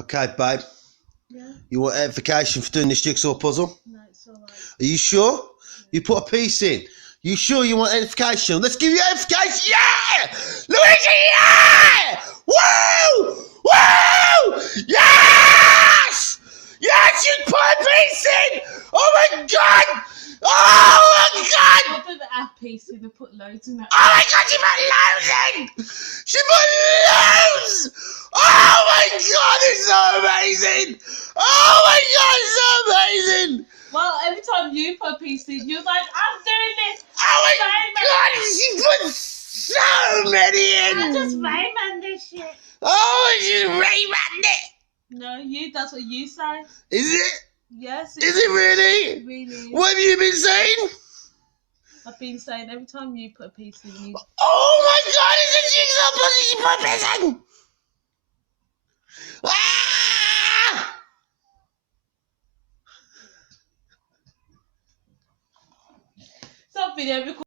Okay, babe. Yeah. You want edification for doing this jigsaw puzzle? No, it's alright. Are you sure? Yeah. You put a piece in. You sure you want edification? Let's give you edification. Yeah! Luigi, yeah! Woo! Woo! Yes! Yes, you put a piece in! Oh my god! Oh my god! I put a piece in and put loads in that. Oh my god, she put loads in! She put loads! Oh my god, it's so amazing! Oh my god, it's so amazing! Well, every time you put a piece in, you're like, I'm doing this. Oh my god, she put so many in! I just Rayman this shit. Oh, she's Rayman it! No, that's what you say. Is it? Yes. Is it really? It really is. What have you been saying? I've been saying every time you put a piece in, you... Oh my god, it's a jigsaw puzzle she put a piece in! Ah! Stop video recording.